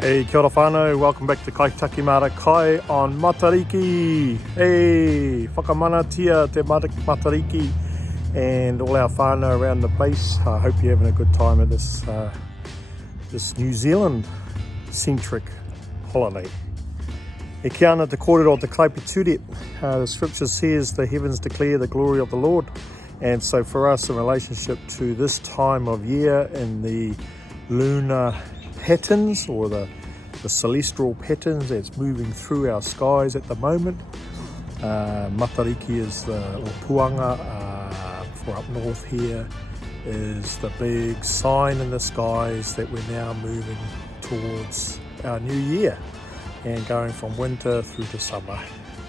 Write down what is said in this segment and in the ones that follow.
Hey, kia ora whānau, welcome back to Kaitaki Māra Kai on Matariki. Hey, whakamanatia te Matariki and all our whānau around the place. I hope you're having a good time at this New Zealand-centric holiday. E kia ana te kōrero o te kaipituret. The scripture says the heavens declare the glory of the Lord. And so for us in relationship to this time of year in the lunar patterns or the celestial patterns that's moving through our skies at the moment. Matariki is or puanga for up north here is the big sign in the skies that we're now moving towards our new year and going from winter through to summer,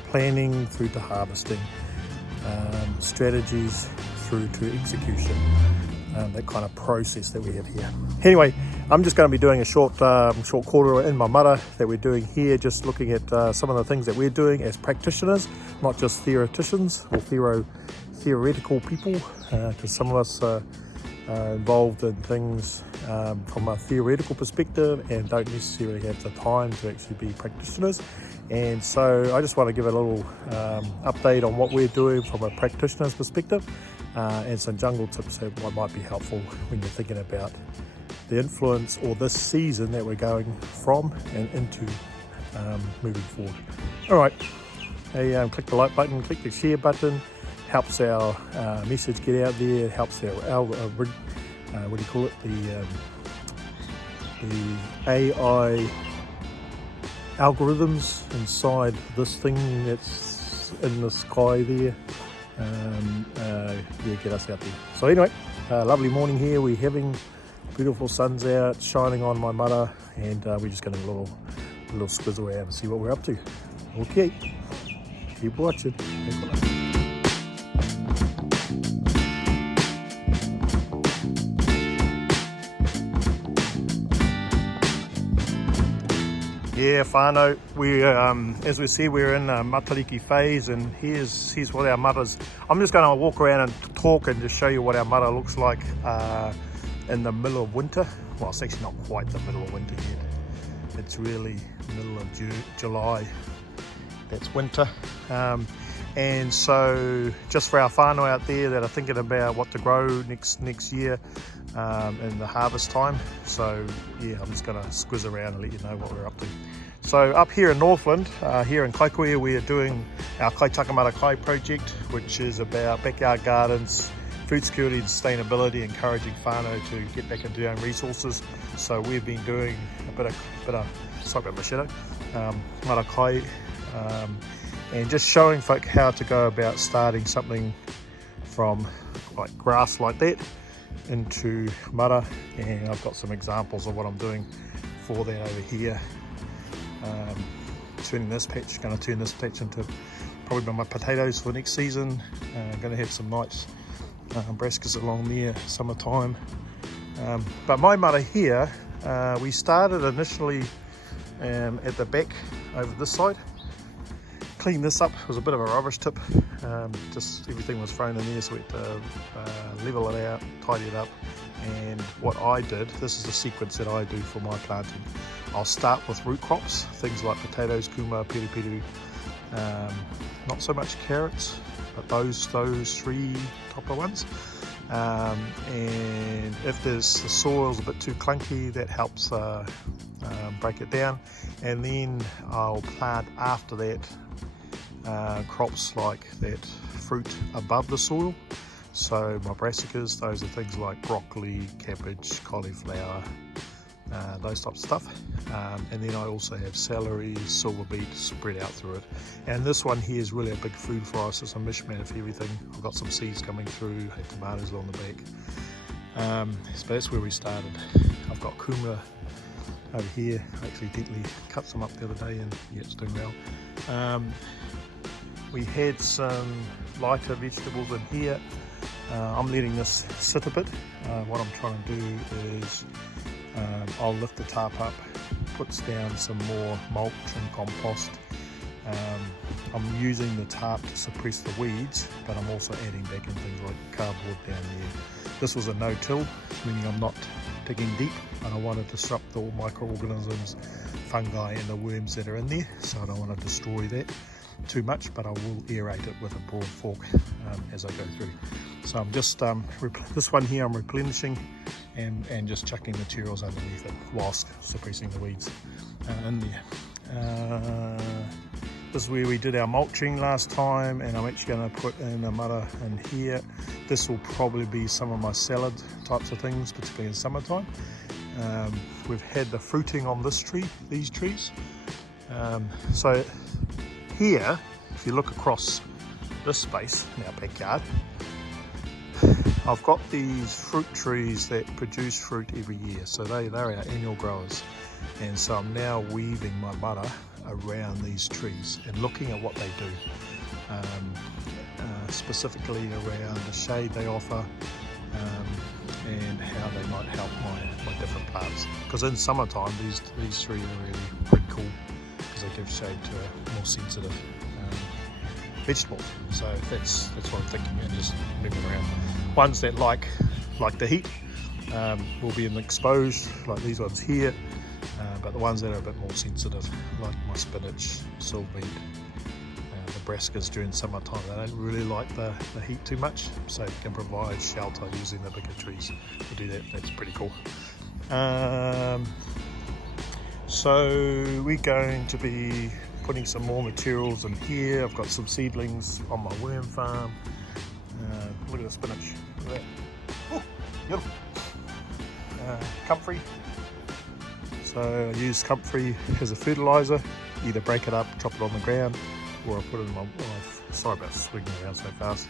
planning through to harvesting, strategies through to execution. That kind of process that we have here. Anyway, I'm just going to be doing a short quarter in my Māra that we're doing here, just looking at some of the things that we're doing as practitioners, not just theoreticians or theoretical people, because some of us are involved in things from a theoretical perspective and don't necessarily have the time to actually be practitioners. And so I just want to give a little update on what we're doing from a practitioner's perspective and some jungle tips that might be helpful when you're thinking about the influence or this season that we're going from and into moving forward. All right, click the like button, click the share button, helps our message get out there, helps our what do you call it, the AI algorithms inside this thing that's in the sky there, get us out there. So anyway, lovely morning here. We're having beautiful suns out shining on my Māra, and we're just going to do a little squiz around and see what we're up to. Okay, keep watching. Yeah, whānau, we as we see, we're in a Matariki phase, and here's what our Māra's. I'm just going to walk around and talk and just show you what our Māra looks like in the middle of winter. Well, it's actually not quite the middle of winter yet. It's really middle of July. That's winter. And so just for our whānau out there that are thinking about what to grow next year in the harvest time. So yeah, I'm just going to squiz around and let you know what we're up to. So up here in Northland, here in Kaikoia, we are doing our Kaitaki Māra Kai project, which is about backyard gardens, food security and sustainability, encouraging whānau to get back into their own resources. So we've been doing a bit of sorry about my shadow, Māra Kai, and just showing folk how to go about starting something from like grass like that into Māra, and I've got some examples of what I'm doing for that over here. Going to turn this patch into probably my potatoes for next season. Going to have some nice brassicas along there, summertime. But my Māra here, we started initially at the back over this side. Cleaned this up. It was a bit of a rubbish tip. Just everything was thrown in there, so we had to level it out, tidy it up. And what I did, this is the sequence that I do for my planting. I'll start with root crops, things like potatoes, kuma, peru, not so much carrots, but those three topper ones. And if the soil's a bit too clunky, that helps break it down. And then I'll plant after that crops like that fruit above the soil. So my brassicas, those are things like broccoli, cabbage, cauliflower, those types of stuff. And then I also have celery, silver beet spread out through it. And this one here is really a big food for us. It's a mishmash of everything. I've got some seeds coming through, tomatoes along the back. So that's where we started. I've got kuma over here. I accidentally cut some up the other day, and yeah, it's doing well. We had some lighter vegetables in here. I'm letting this sit a bit. What I'm trying to do is I'll lift the tarp up, puts down some more mulch and compost. I'm using the tarp to suppress the weeds, but I'm also adding back in things like cardboard down there. This was a no-till, meaning I'm not digging deep, and I want to disrupt all microorganisms, fungi and the worms that are in there, so I don't want to destroy that too much, but I will aerate it with a broad fork as I go through. So I'm just this one here I'm replenishing and just chucking materials underneath it whilst suppressing the weeds in there. This is where we did our mulching last time, and I'm actually going to put in a Māra in here. This will probably be some of my salad types of things, particularly in summertime. We've had the fruiting on this tree, these trees. So here, if you look across this space in our backyard, I've got these fruit trees that produce fruit every year. So they're our annual growers. And so I'm now weaving my Māra around these trees and looking at what they do, specifically around the shade they offer, and how they might help my different plants. Because in summertime these trees are really pretty cool because they give shade to more sensitive vegetables. So that's what I'm thinking, and just moving around. Ones that like the heat will be exposed, like these ones here. But the ones that are a bit more sensitive, like my spinach, silkweed, the brassicas during summertime, they don't really like the heat too much, so you can provide shelter using the bigger trees to do that. That's pretty cool. So we're going to be putting some more materials in here. I've got some seedlings on my worm farm. Look at the spinach. Look at that. Oh, beautiful. Comfrey. So I use comfrey as a fertiliser, either break it up, chop it on the ground, or I put it in my, sorry about swinging around so fast,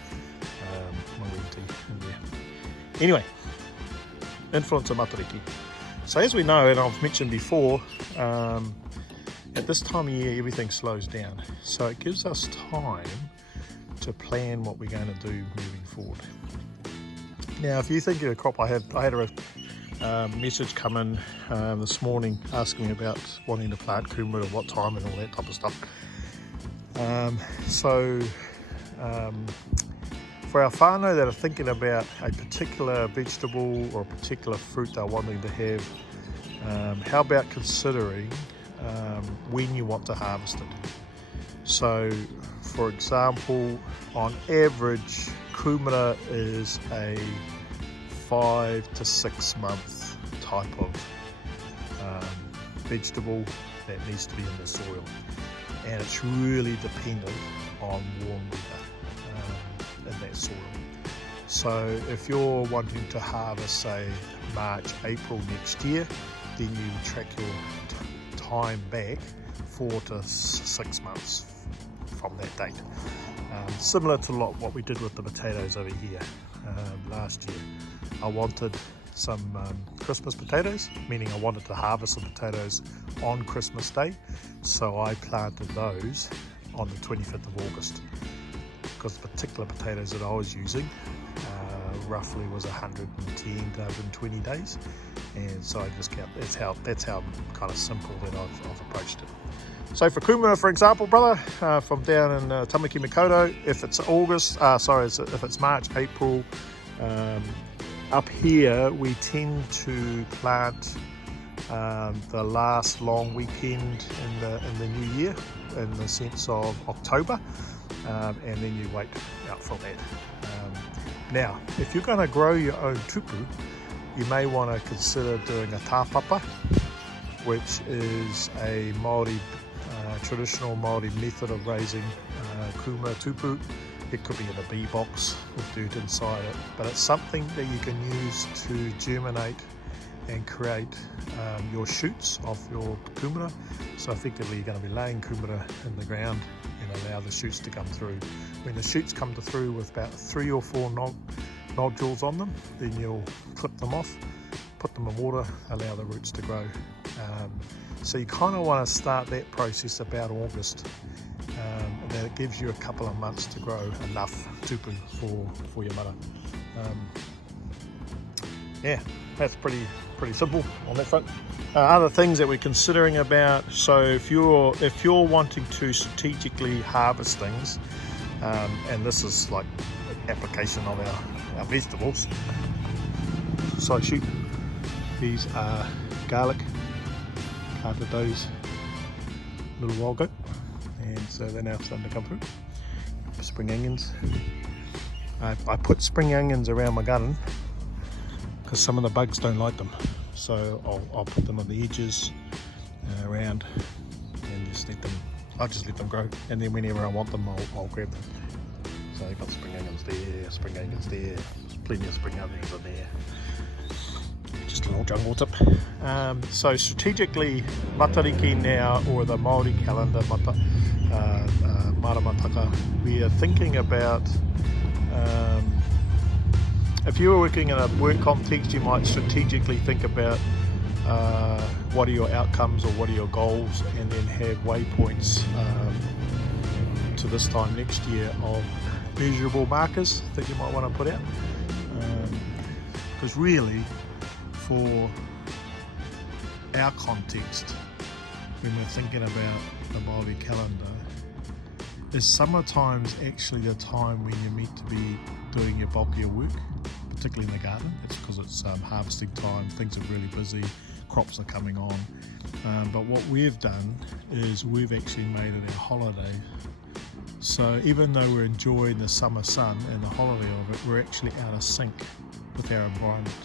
my weed tea in there. Anyway, influence of Matariki. So as we know, and I've mentioned before, at this time of year everything slows down. So it gives us time to plan what we're going to do moving forward. Now if you think of a crop, I had a message come in this morning asking me about wanting to plant kumara, what time and all that type of stuff. For our whānau that are thinking about a particular vegetable or a particular fruit they're wanting to have, how about considering when you want to harvest it? So for example, on average kumara is a 5 to 6 month type of vegetable that needs to be in the soil, and it's really dependent on warm weather in that soil. So if you're wanting to harvest say March, April next year, then you track your time back 4 to 6 months from that date. Similar to what we did with the potatoes over here last year. I wanted some Christmas potatoes, meaning I wanted to harvest the potatoes on Christmas Day, so I planted those on the 25th of August, because the particular potatoes that I was using roughly was 110 to 120 days, and so I just count, that's how kind of simple that I've approached it. So for kumara, for example, brother, from down in Tamaki Makaurau, if it's if it's March, April, up here we tend to plant the last long weekend in the new year, in the sense of October, and then you wait out for that. Now, if you're going to grow your own tupu, you may want to consider doing a tāpapa, which is a Māori traditional Māori method of raising kumara tupu. It could be in a bee box with dirt inside it, but it's something that you can use to germinate and create your shoots of your kumara. So effectively you're going to be laying kumara in the ground and allow the shoots to come through. When the shoots come through with about 3 or 4 nodules on them, then you'll clip them off, put them in water, allow the roots to grow. So you kind of want to start that process about August, and then it gives you a couple of months to grow enough tupu for your Māra. Yeah, that's pretty simple on that front. Other things that we're considering about, so if you're wanting to strategically harvest things, and this is like an application of our vegetables. So shoot. These are garlic, planted those a little while ago, and so they're now starting to come through. Spring onions. I put spring onions around my garden because some of the bugs don't like them, so I'll put them on the edges around and I'll just let them grow, and then whenever I want them I'll grab them. So I've got spring onions there, plenty of spring onions in there. Just a little jungle tip. So strategically, Matariki now, or the Māori calendar, Māra Mataka, we are thinking about, if you were working in a work context, you might strategically think about what are your outcomes or what are your goals, and then have waypoints to this time next year of measurable markers that you might want to put out. Because really, for our context, when we're thinking about the Māori calendar, is summertime's actually the time when you're meant to be doing your bulkier work, particularly in the garden. It's because it's harvesting time, things are really busy, crops are coming on. But what we've done is we've actually made it a holiday. So even though we're enjoying the summer sun and the holiday of it, we're actually out of sync with our environment.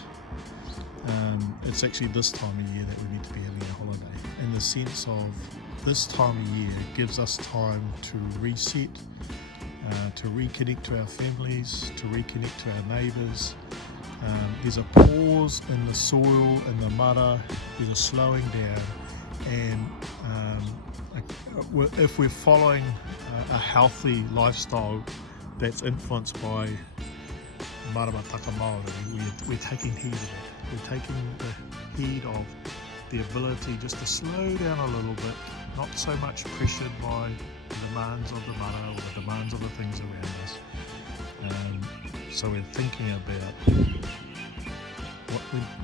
It's actually this time of year that we need to be having a holiday, in the sense of this time of year gives us time to reset, to reconnect to our families, to reconnect to our neighbours. There's a pause in the soil, in the Māra, there's a slowing down, and if we're following a healthy lifestyle that's influenced by Māra Mataka Māori, we're taking heed of it. We're taking the heed of the ability just to slow down a little bit, not so much pressured by the demands of the Māra or the demands of the things around us. So we're thinking about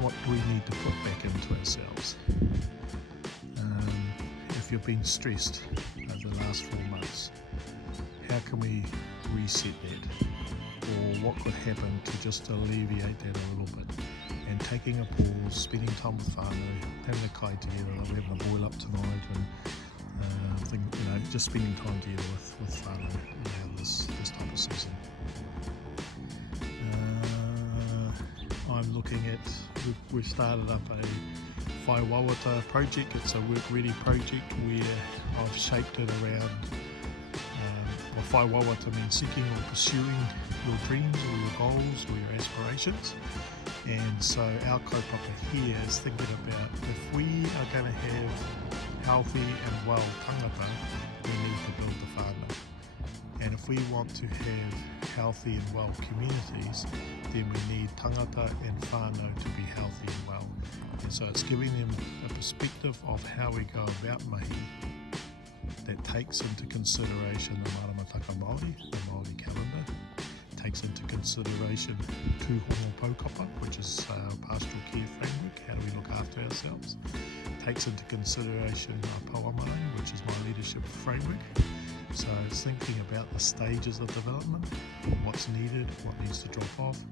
what we need to put back into ourselves. If you've been stressed over the last 4 months, how can we reset that? Or what could happen to just alleviate that a little bit? And taking a pause, spending time with whānau, having a kai together, we're having a boil up tonight, and just spending time together with whānau around this type of season. I'm looking at, we've started up a whai wawata project. It's a work ready project where I've shaped it around, whai wawata means seeking or pursuing your dreams or your goals or your aspirations. And so our kaupapa here is thinking about, if we are going to have healthy and well tangata, we need to build the whānau. And if we want to have healthy and well communities, then we need tangata and whānau to be healthy and well. And so it's giving them a perspective of how we go about mahi that takes into consideration the Māra Mataka Māori, the Māori calendar, takes into consideration tūhongo paukapa, which is our pastoral care framework, how do we look after ourselves, takes into consideration our pauamarae, which is my leadership framework. So it's thinking about the stages of development, what's needed, what needs to drop off,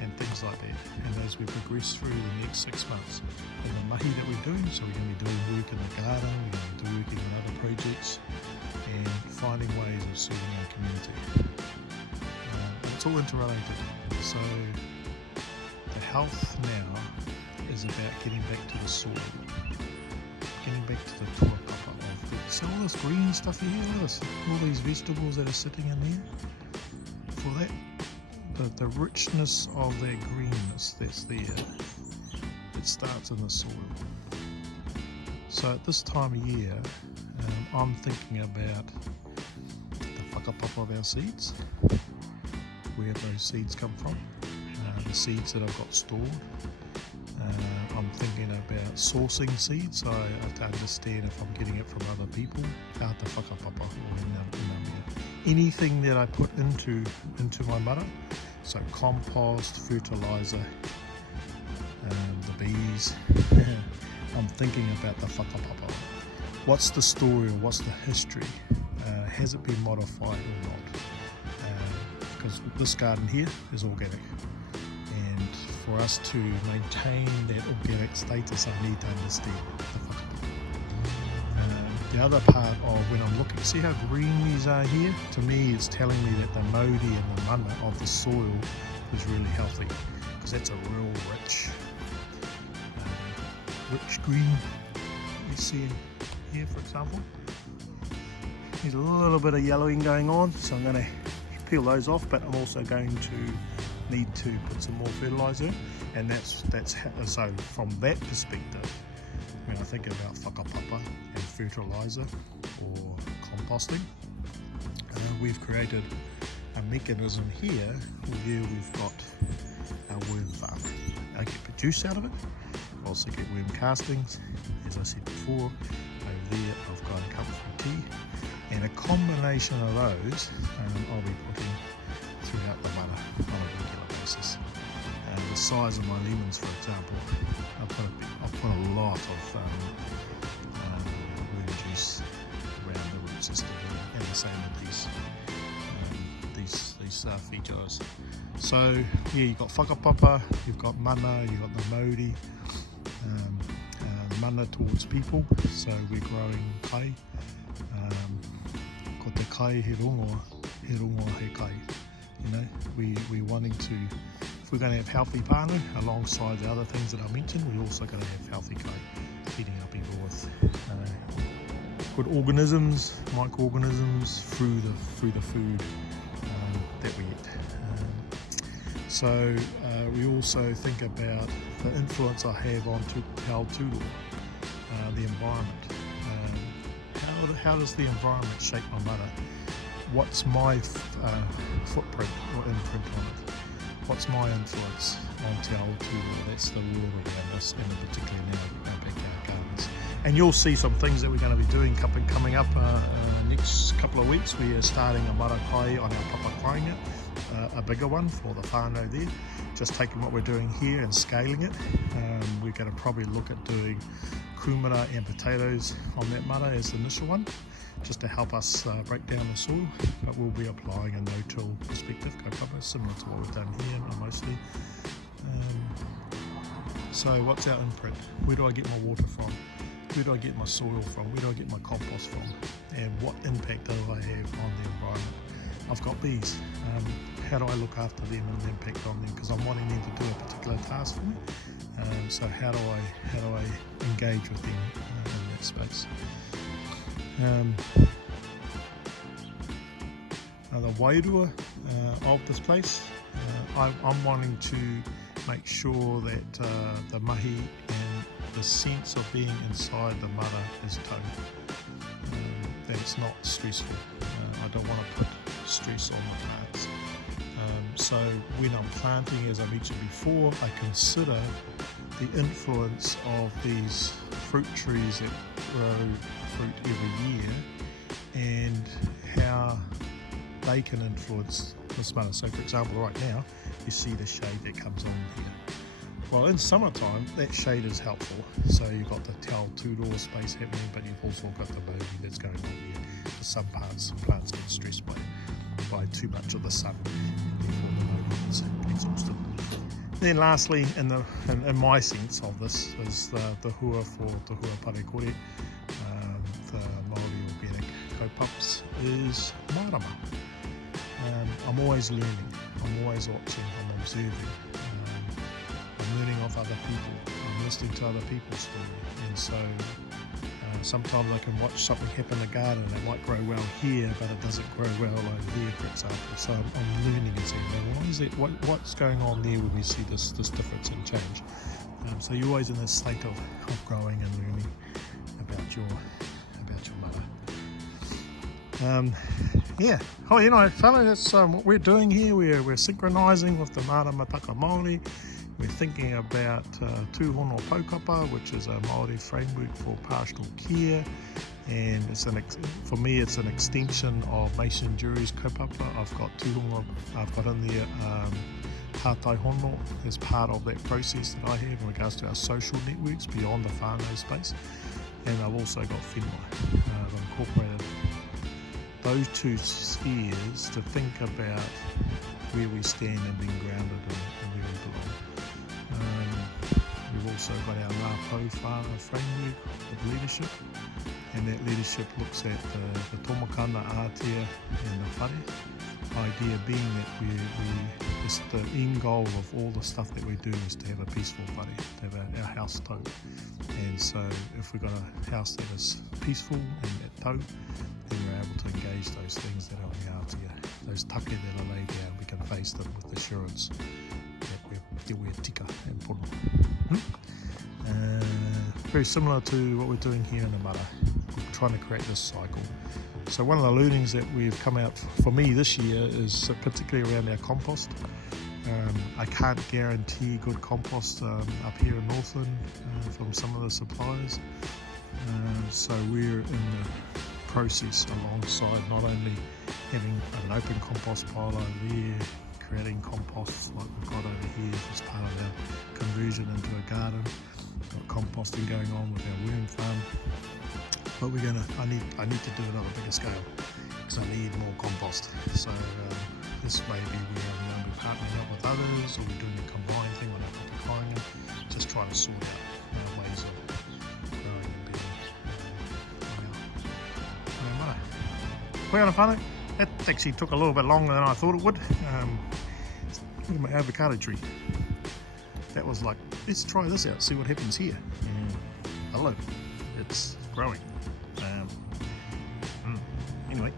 and things like that. And as we progress through the next 6 months in the mahi that we're doing, so we're going to be doing work in the garden, we're going to be working on other projects, and finding ways of serving our community. It's all interrelated. So the health now is about getting back to the soil, getting back to the tuapapa of it. So all this green stuff here, all these vegetables that are sitting in there, for that, the richness of that greenness that's there, it starts in the soil. So at this time of year, I'm thinking about the whakapapa of our seeds, where those seeds come from, the seeds that I've got stored. I'm thinking about sourcing seeds, so I have to understand if I'm getting it from other people, out the whakapapa or anything that I put into my Māra, so compost, fertiliser, the bees. I'm thinking about the whakapapa. What's the story or what's the history? Has it been modified or not? Because this garden here is organic, and for us to maintain that organic status, I need to understand the whakapapa. The other part of when I'm looking, see how green these are here? To me, it's telling me that the mauri and the mana of the soil is really healthy, because that's a real rich green. You see here, for example, there's a little bit of yellowing going on, so I'm going to peel those off, but I'm also going to need to put some more fertilizer in, and that's so from that perspective, when I think about whakapapa and fertilizer or composting, we've created a mechanism here where we've got our worm farm. I get the juice out of it. I also get worm castings, as I said before. Over there I've got comfrey tea, and a combination of those I'll be putting throughout the Māra on a regular basis. The size of my lemons, for example, I'll put a lot of worm juice around the root system, and the same with these feed jars. So yeah, you've got whakapapa, you've got mana, you've got the mauri, the mana towards people, so we're growing kai. Ko te kai he rongoa he kai. You know, we're wanting to, if we're going to have healthy pānau alongside the other things that I mentioned, we're also going to have healthy kai, feeding our people with good organisms, microorganisms through the food that we eat. So we also think about the influence I have on Te Aotearoa, the environment. How does the environment shape my Māra? What's my footprint or imprint on it? What's my influence on Te Aotearoa? That's the world around us, and particularly now our backyard gardens. And you'll see some things that we're going to be doing coming up next couple of weeks. We are starting a marakai on our papakrainga, a bigger one for the whānau there. Just taking what we're doing here and scaling it. We're going to probably look at doing kumara and potatoes on that Māra as the initial one, just to help us break down the soil. But we'll be applying a no-till perspective, kaupapa, similar to what we've done here mostly. So what's our imprint? Where do I get my water from? Where do I get my soil from? Where do I get my compost from? And what impact do I have on the environment? I've got bees. How do I look after them and the impact on them? Because I'm wanting them to do a particular task for me. So how do I engage with them in that space? The wairua of this place, I'm wanting to make sure that the mahi and the sense of being inside the Māra is tone. That it's not stressful. I don't want to put stress on the plants. So when I'm planting, as I mentioned before, I consider the influence of these fruit trees that grow fruit every year and how they can influence this Māra. So for example, right now you see the shade that comes on here. Well, in summertime that shade is helpful, so you've got the Te Aotearoa space happening, but you've also got the mauri that's going on here. For some plants get stressed by too much of the sun, and therefore the mauri is exhausted. Then lastly, in my sense of this, is the hua for Te Hua Parekore, the Māori organic kaupaps, is marama. I'm always learning, I'm always watching, I'm observing, I'm learning off other people, I'm listening to other people's story, and so sometimes I can watch something happen in the garden and it might grow well here, but it doesn't grow well over here, for example. So I'm learning and saying, well, why is it? What's going on there when we see this difference and change? So you're always in this state of growing and learning about your Māra. Yeah. Oh, you know, fellow, that's what we're doing here. We're synchronising with the Māra Mataka Māori. We're thinking about tūhono paukapa, which is a Māori framework for pastoral care, and for me it's an extension of Mason Jury's kaupapa. I've got tūhono, I've got in there hātai hono as part of that process that I have in regards to our social networks beyond the whānau space, and I've also got whenua. I've incorporated those two spheres to think about where we stand and being grounded and where we belong. we've also got our Ngā Pau framework of leadership, and that leadership looks at the tomokana, ātea and the whare. Idea being that it's the end goal of all the stuff that we do is to have a peaceful whare, to have our house tau. And so if we've got a house that is peaceful and at tau, then we're able to engage those things that are on the ātea, those take that are laid down. We can face them with assurance that we're tika and pono. Very similar to what we're doing here in the Māra. We're trying to create this cycle. So one of the learnings that we've come out for me this year is particularly around our compost. I can't guarantee good compost up here in Northland from some of the suppliers. So we're in the process alongside not only having an open compost pile over there, creating compost like we've got over here as part of our conversion into a garden. Got composting going on with our worm farm. But I need to do it on a bigger scale because I need more compost. So this may be where we're partnering up with others, or we're doing a combined thing with our client, just trying to sort out ways of growing and being our Koe ana whānau, that actually took a little bit longer than I thought it would. Look at my avocado tree. That was like, let's try this out, see what happens here. And hello, it's growing. Anyway,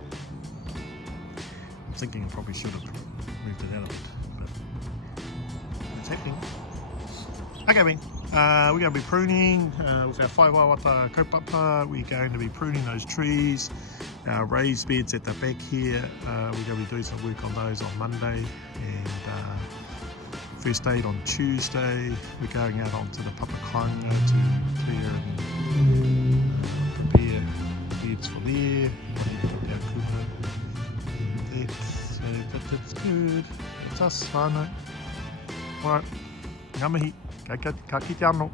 I'm thinking I probably should have moved it out a bit, but it's happening. Okay, we're going to be pruning with our whaiwaiwata kaupapa. We're going to be pruning those trees, our raised beds at the back here. We're going to be doing some work on those on Monday, and first aid on Tuesday. We're going out onto the papakanga to clear and prepare beds for there. But it's good. It's us, whānau. Alright, ngā mihi, ka kite anō.